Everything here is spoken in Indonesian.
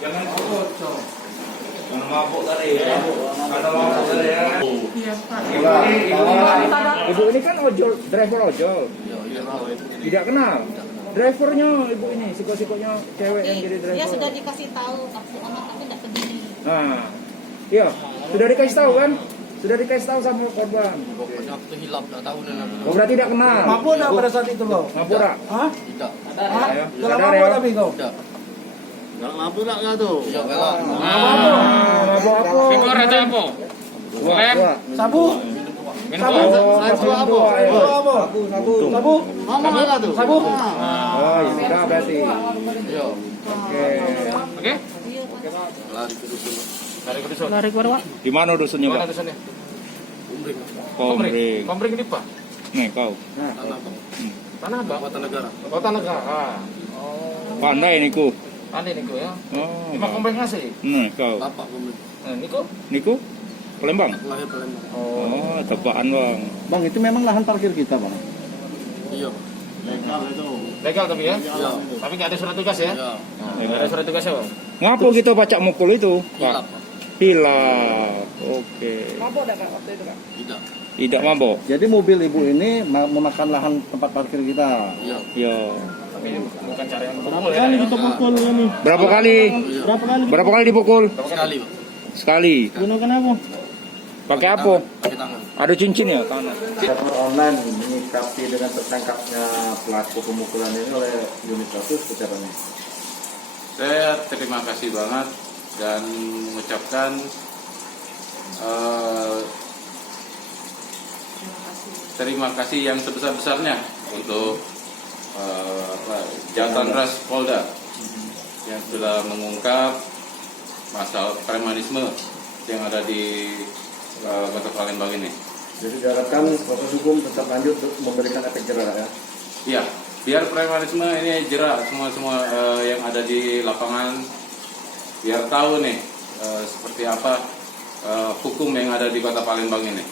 Jangan ikut, jangan mabuk tadi ya. Ada mabuk tadi ya. Iya, Pak. Ibu ini kan ojol, driver ojol. Tidak kenal. Drivernya ibu ini, siko-sikonya cewek yang jadi driver. Dia sudah dikasih tahu kasih anak tapi tidak peduli. Nah, iya, sudah dikasih tahu kan? Sudah dikasih tahu sama korban. Pokoknya aku tuh hilap, tak tahu dan aku. Oh, berarti tidak kenal. Mabuk enggak pada saat itu lo? Mabuk tak? Hah? Tidak. Hah? Ya. Kalau Sadar mabuk ya? tapi kau? Tidak. Kalau mabuk tak nggak tuh? Iya, galak. Mabuk apa? Pikor atau apa? Lem? Sabu? Minum. Oh, pas Sabu apa? minum ya. Sabu apa? Sabu? Mama nggak tuh? Sabu? Oh, ya sudah berarti. Iya. Oke. Oke? Lari ke dusun. Lari ke dusun. Lari keluar, Pak. Di mana dusunnya, Mana Pak? dusunnya? Umring. Komering. Komering ini apa? Nih, kau. Tanah Abang. Tanah Abang. Kota Negara. Kota Negara. Pandai niku. Aneh niku ya. Oh. Lima komering ngasih. Nih, kau. Bapak Umring. Nah, niku. Niku Palembang. Lahir Palembang. Oh, tebakan, Bang. Bang, itu memang lahan parkir kita, Bang. Iya. Legal itu. Legal tapi ya. Iya. Tapi nggak ada surat tugas ya. Iya. Nah, nggak ada surat tugas ya, Bang. Ngapa gitu pacak mukul itu, Pak? Hilap. Hilap. Oke. Mabuk enggak, Pak, waktu itu, Pak? Tidak. Tidak mabok. Jadi mobil ibu ini memakan lahan tempat parkir kita. Iya. Ya. Tapi ini bukan cara yang betul ya. Kan? pukul ini? Berapa kali? Berapa kali? Berapa kali dipukul? Sekali, Pak. Sekali. Gunakan apa? Pakai apa? Pakai tangan. Ada cincin ya? Tangan. Platform online menyikapi dengan tertangkapnya pelaku pemukulan ini oleh unit 100 secara ini. Saya terima kasih banget dan mengucapkan terima kasih yang sebesar-besarnya untuk Jatan Ras Polda yang sudah mengungkap masalah premanisme yang ada di Kota Palembang ini. Jadi diharapkan proses hukum tetap lanjut untuk memberikan efek jerah ya. Iya, biar premanisme ini jerak semua yang ada di lapangan, biar tahu nih seperti apa hukum yang ada di Kota Palembang ini.